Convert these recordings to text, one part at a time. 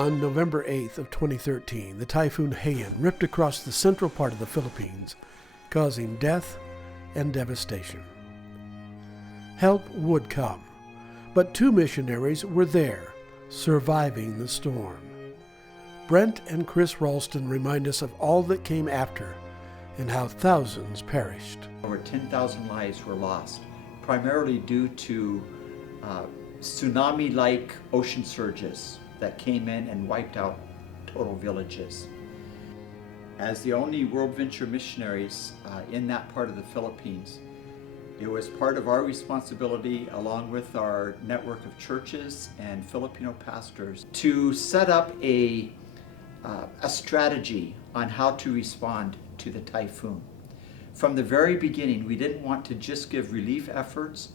On November 8th of 2013, the typhoon Haiyan ripped across the central part of the Philippines, causing death and devastation. Help would come, but 2 missionaries were there, surviving the storm. Brent and Chris Ralston remind us of all that came after and how thousands perished. Over 10,000 lives were lost, primarily due to tsunami-like ocean surges that came in and wiped out total villages. As the only World Venture missionaries in that part of the Philippines, it was part of our responsibility, along with our network of churches and Filipino pastors, to set up a strategy on how to respond to the typhoon. From the very beginning, we didn't want to just give relief efforts,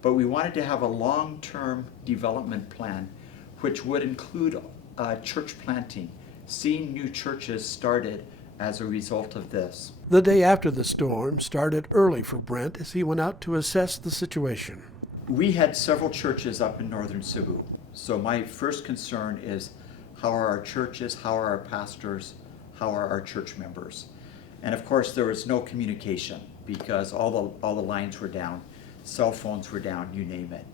but we wanted to have a long-term development plan which would include church planting, seeing new churches started as a result of this. The day after the storm started early for Brent as he went out to assess the situation. We had several churches up in northern Cebu, so my first concern is how are our churches, how are our pastors, how are our church members? And of course there was no communication because all the lines were down, cell phones were down, you name it.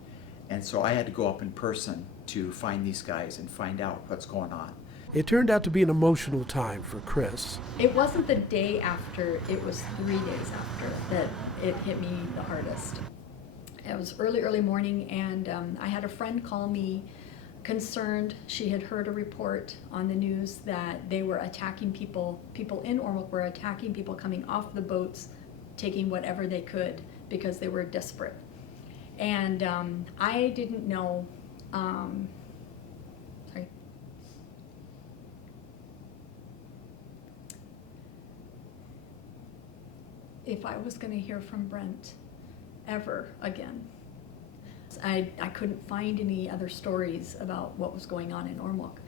And so I had to go up in person to find these guys and find out what's going on. It turned out to be an emotional time for Chris. It wasn't the day after, it was 3 days after that it hit me the hardest. It was early morning, and I had a friend call me concerned. She had heard a report on the news that they were attacking people in Ormoc were attacking people coming off the boats, taking whatever they could because they were desperate. And I didn't know, if I was going to hear from Brent ever again. I couldn't find any other stories about what was going on in Ormoc.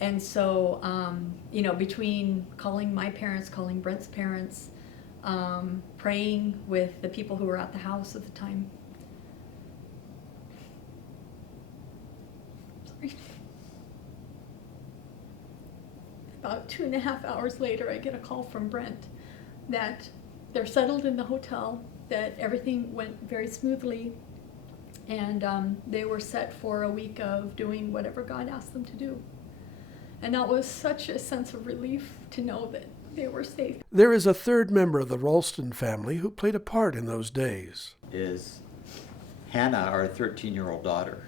And so, between calling my parents, calling Brent's parents, praying with the people who were at the house at the time. Sorry. About 2.5 hours later, I get a call from Brent that they're settled in the hotel, that everything went very smoothly, and they were set for a week of doing whatever God asked them to do. And that was such a sense of relief to know that they were safe. There is a third member of the Ralston family who played a part in those days. Is Hannah, our 13-year-old daughter.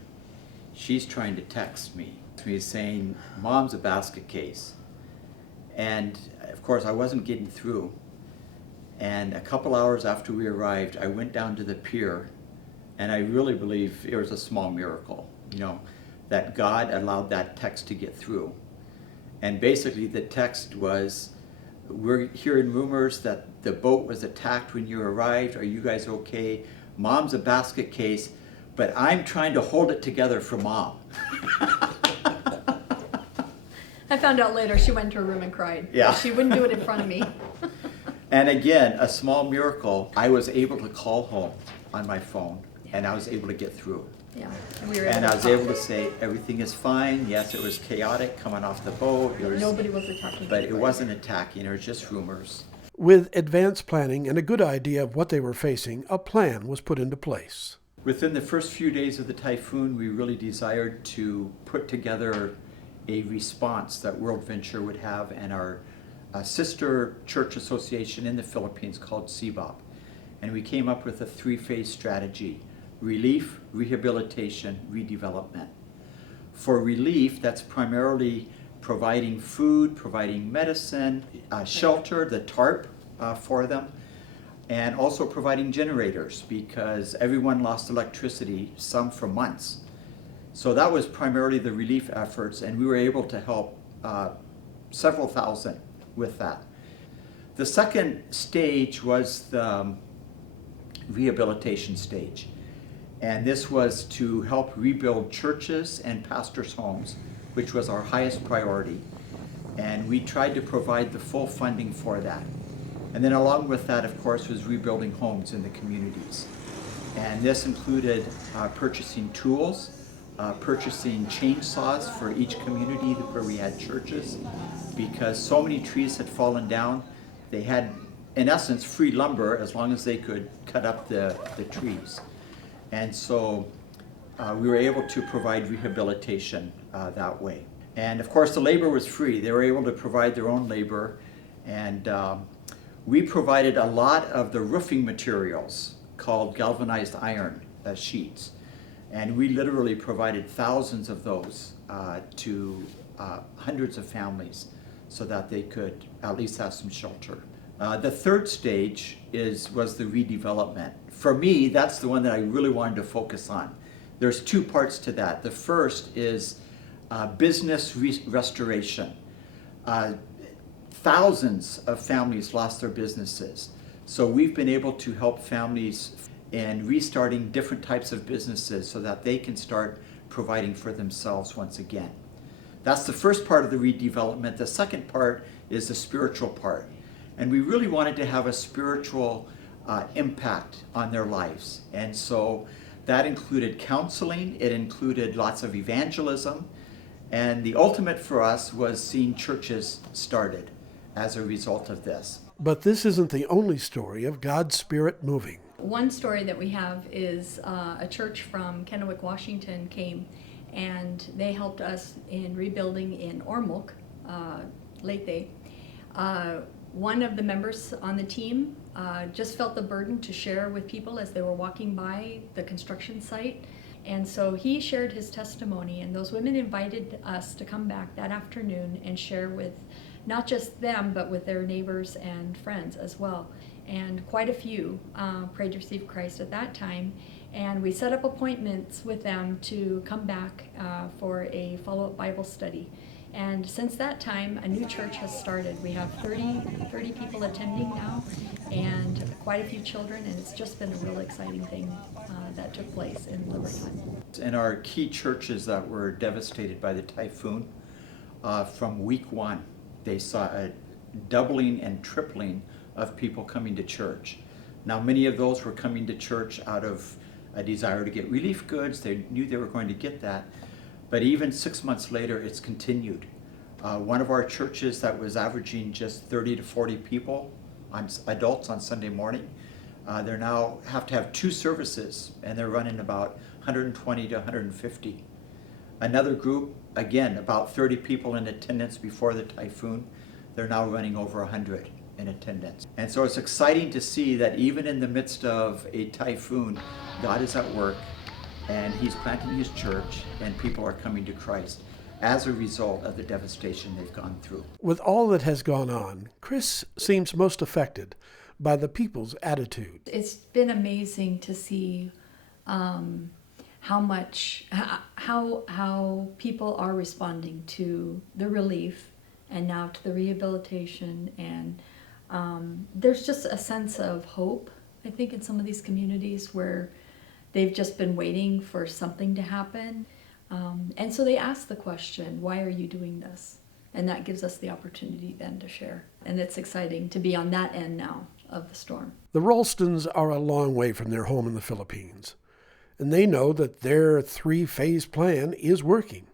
She's trying to text me. She's saying, Mom's a basket case. And of course I wasn't getting through. And a couple hours after we arrived, I went down to the pier, and I really believe it was a small miracle, that God allowed that text to get through. And basically the text was, we're hearing rumors that the boat was attacked when you arrived. Are you guys okay? Mom's a basket case, but I'm trying to hold it together for Mom. I found out later she went to her room and cried. Yeah. She wouldn't do it in front of me. And again, a small miracle, I was able to call home on my phone, and I was able to get through. Yeah, and I was able to say, everything is fine. Yes, it was chaotic coming off the boat. Nobody was attacking. But it wasn't attacking, it was just rumors. With advanced planning and a good idea of what they were facing, a plan was put into place. Within the first few days of the typhoon, we really desired to put together a response that World Venture would have, and our sister church association in the Philippines called CBOP. And we came up with a 3-phase strategy: relief, rehabilitation, redevelopment. For relief, that's primarily providing food, providing medicine, shelter, the tarp for them, and also providing generators because everyone lost electricity, some for months. So that was primarily the relief efforts, and we were able to help several thousand with that. The second stage was the rehabilitation stage. And this was to help rebuild churches and pastors' homes, which was our highest priority. And we tried to provide the full funding for that. And then along with that, of course, was rebuilding homes in the communities. And this included purchasing tools, purchasing chainsaws for each community where we had churches, because so many trees had fallen down. They had, in essence, free lumber as long as they could cut up the trees. And so we were able to provide rehabilitation that way. And of course, the labor was free. They were able to provide their own labor. And we provided a lot of the roofing materials called galvanized iron sheets. And we literally provided thousands of those to hundreds of families so that they could at least have some shelter. The third stage was the redevelopment. For me, that's the one that I really wanted to focus on. There's two parts to that. The first is business restoration. Thousands of families lost their businesses. So we've been able to help families in restarting different types of businesses so that they can start providing for themselves once again. That's the first part of the redevelopment. The second part is the spiritual part. And we really wanted to have a spiritual impact on their lives. And so that included counseling, it included lots of evangelism, and the ultimate for us was seeing churches started as a result of this. But this isn't the only story of God's Spirit moving. One story that we have is a church from Kennewick, Washington came, and they helped us in rebuilding in Ormoc, Leyte. One of the members on the team just felt the burden to share with people as they were walking by the construction site. And so he shared his testimony, and those women invited us to come back that afternoon and share with not just them, but with their neighbors and friends as well. And quite a few prayed to receive Christ at that time. And we set up appointments with them to come back for a follow-up Bible study. And since that time, a new church has started. We have 30 people attending now, and quite a few children, and it's just been a real exciting thing that took place in Libertine. In our key churches that were devastated by the typhoon, from week one, they saw a doubling and tripling of people coming to church. Now, many of those were coming to church out of a desire to get relief goods. They knew they were going to get that. But even 6 months later, it's continued. One of our churches that was averaging just 30 to 40 people, adults on Sunday morning, they now have to have 2 services, and they're running about 120 to 150. Another group, again, about 30 people in attendance before the typhoon, they're now running over 100 in attendance. And so it's exciting to see that even in the midst of a typhoon, God is at work, and he's planting his church, and people are coming to Christ as a result of the devastation they've gone through. With all that has gone on, Chris seems most affected by the people's attitude. It's been amazing to see how people are responding to the relief and now to the rehabilitation, and there's just a sense of hope, I think, in some of these communities where they've just been waiting for something to happen. And so they ask the question, why are you doing this? And that gives us the opportunity then to share. And it's exciting to be on that end now of the storm. The Ralstons are a long way from their home in the Philippines, and they know that their 3-phase plan is working.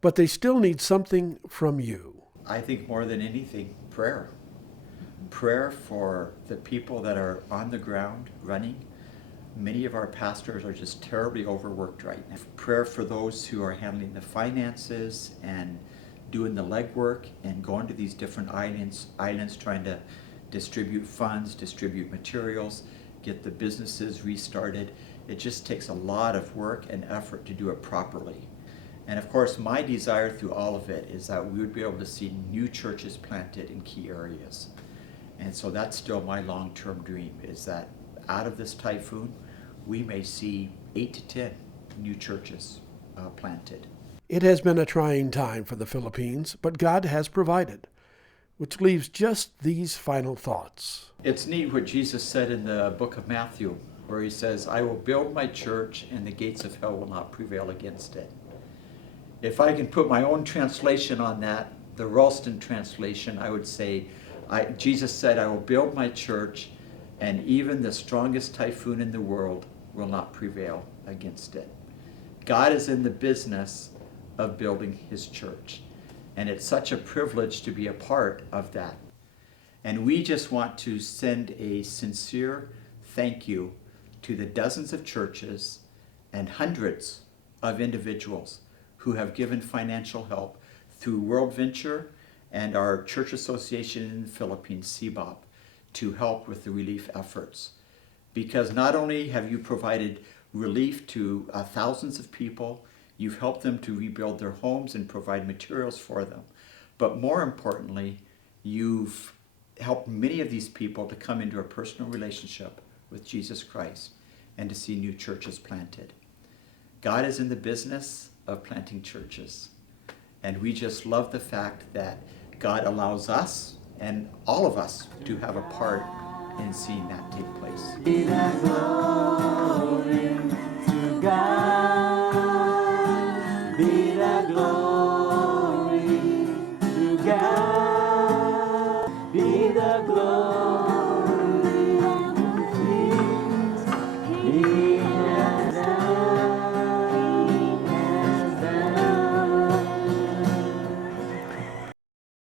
But they still need something from you. I think more than anything, prayer. Prayer for the people that are on the ground running. Many of our pastors are just terribly overworked right now. Prayer for those who are handling the finances and doing the legwork and going to these different islands trying to distribute funds, distribute materials, get the businesses restarted. It just takes a lot of work and effort to do it properly. And of course, my desire through all of it is that we would be able to see new churches planted in key areas. And so that's still my long-term dream, is that out of this typhoon, we may see 8 to 10 new churches planted. It has been a trying time for the Philippines, but God has provided, which leaves just these final thoughts. It's neat what Jesus said in the book of Matthew, where he says, I will build my church and the gates of hell will not prevail against it. If I can put my own translation on that, the Ralston translation, I would say, Jesus said, I will build my church, and even the strongest typhoon in the world will not prevail against it. God is in the business of building his church. And it's such a privilege to be a part of that. And we just want to send a sincere thank you to the dozens of churches and hundreds of individuals who have given financial help through World Venture and our church association in the Philippines, CBOP, to help with the relief efforts. Because not only have you provided relief to thousands of people, you've helped them to rebuild their homes and provide materials for them, but more importantly, you've helped many of these people to come into a personal relationship with Jesus Christ and to see new churches planted. God is in the business of planting churches, and we just love the fact that God allows us and all of us to have a part in seeing that take place. Be the glory to God. Be the glory to God. Be the glory.